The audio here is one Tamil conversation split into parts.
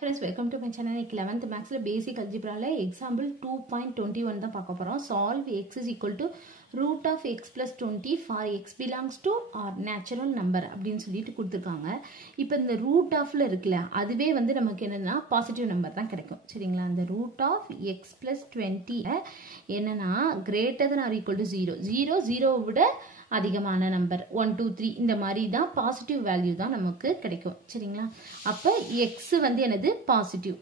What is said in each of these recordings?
Friends, welcome to my channel. 11th Max Basic Algebra example 2.21 தான் பார்க்க போறோம். Solve x is equal to root of x plus 20 for x belongs to our natural number அப்படின்னு சொல்லிட்டு கொடுத்துருக்காங்க. இப்போ இந்த root ofல இருக்குல்ல, அதுவே வந்து நமக்கு என்னன்னா பாசிட்டிவ் நம்பர் தான் கிடைக்கும். சரிங்களா? அந்த root of x plus 20 என்னன்னா greater than or equal to 0. 0 விட அதிகமான நம்பர் 1 2 3 இந்த மாதிரி தான் பாசிட்டிவ் வேல்யூ தான் நமக்கு கிடைக்கும். சரிங்களா? அப்ப x வந்து என்னது பாசிட்டிவ்.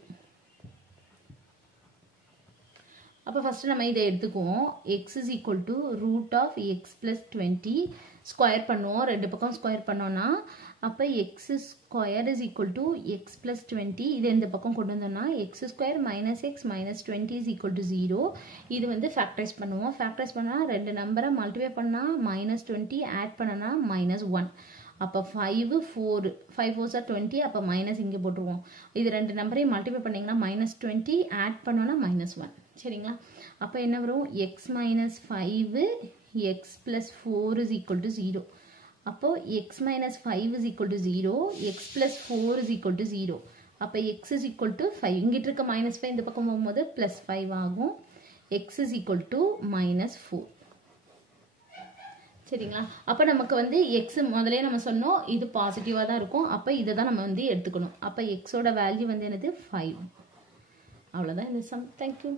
அப்ப ஃபர்ஸ்ட் நம்ம இதை எடுத்துக்குவோம். x is equal to root of x plus 20 square பண்ணுவோம். ரெண்டு பக்கம் ஸ்கொயர் பண்ணோம்னா அப்ப x square is equal to x plus 20. இது இந்த பக்கம் கொண்டு வந்தோம்னா x square minus x minus 20 is equal to 0. இது வந்து ஃபேக்டரைஸ் பண்ணுவோம். ஃபேக்டரைஸ் பண்ணா ரெண்டு நம்பரை மல்டிப்ளை பண்ணா minus 20 ஆட் பண்ணனா minus 1. அப்ப 5 4 4s are 20. அப்ப மைனஸ் இங்க போட்டுருவோம். இது ரெண்டு நம்பரையும் மல்டிப்ளை பண்ணீங்கன்னா minus 20 ஆட் பண்ணோம்னா minus 1. சரிங்களா? அப்ப என்ன வரும்? x minus 5 x plus 4 is equal to 0. அப்போ x minus 5 is equal to 0, x plus 4 is equal to 0. அப்ப x is equal to 5. இங்கிட்டு இருக்க minus 5 இந்த பக்கம் போகும்போது plus 5 ஆகும். x is equal to minus 4. சரிங்களா? அப்ப நமக்கு வந்து x முதலே நம்ம சொன்னோம் இது பாசிட்டிவா தான் இருக்கும். அப்ப இதை தான் நம்ம வந்து எடுத்துக்கணும். அப்ப x ஓட வேல்யூ வந்து என்னது 5. அவ்வளவுதான் இந்த சம். Thank you.